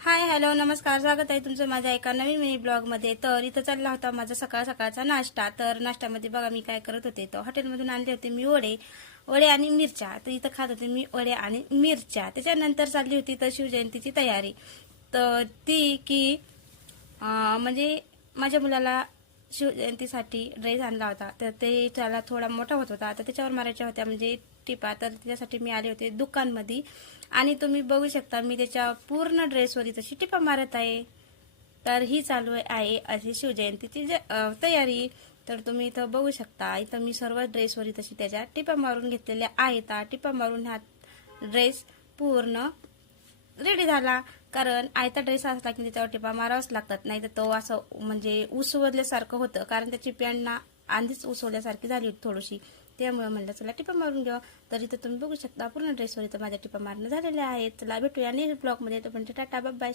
Hi hello नमस्कार, स्वागत आहे तुमचं माझ्या एका नवीन मिनी ब्लॉगमध्ये. तर इथं चालला होता माझा सकाळचा नाश्ता. तर नाश्त्यामध्ये बघा मी काय करत होते, तर हॉटेलमधून आणले होते मी वडे वडे आणि मिरच्या. तर इथं खात होते मी वडे आणि मिरच्या. त्याच्यानंतर चालली होती तर शिवजयंतीची तयारी. तर ती की म्हणजे माझ्या मुलाला शिवजयंतीसाठी ड्रेस आणला होता. तर ते त्याला थोडा मोठा होत होता, तर त्याच्यावर मारायच्या होत्या म्हणजे टिपा. तर त्याच्यासाठी मी आले होते दुकानमध्ये आणि तुम्ही बघू शकता मी त्याच्या पूर्ण ड्रेसवर तशी टिपा मारत आहे. तर ही चालू आहे अशी शिवजयंतीची तयारी. तर तुम्ही इथं बघू शकता, इथं मी सर्व ड्रेसवर तशी त्याच्या टिपा मारून घेतलेल्या आहेत. टिपा मारून हा ड्रेस पूर्ण रेडी झाला. कारण आयता ड्रेस असला की त्याच्यावर टिपा मारावाच लागतात, नाही तर तो असं म्हणजे उसवल्यासारखं होतं. कारण त्याची पॅन्ट ना आधीच उसवल्यासारखी झाली होती थोडीशी, त्यामुळे म्हणलं चला टिपा मारून घ्या. तर इथं तुम्ही बघू शकता पूर्ण ड्रेसवर इथं माझ्या टिपा मारणं झालेल्या आहेत. चला भेटूया नेक्स्ट ब्लॉगमध्ये. तो म्हणजे टाटा बाय बाय.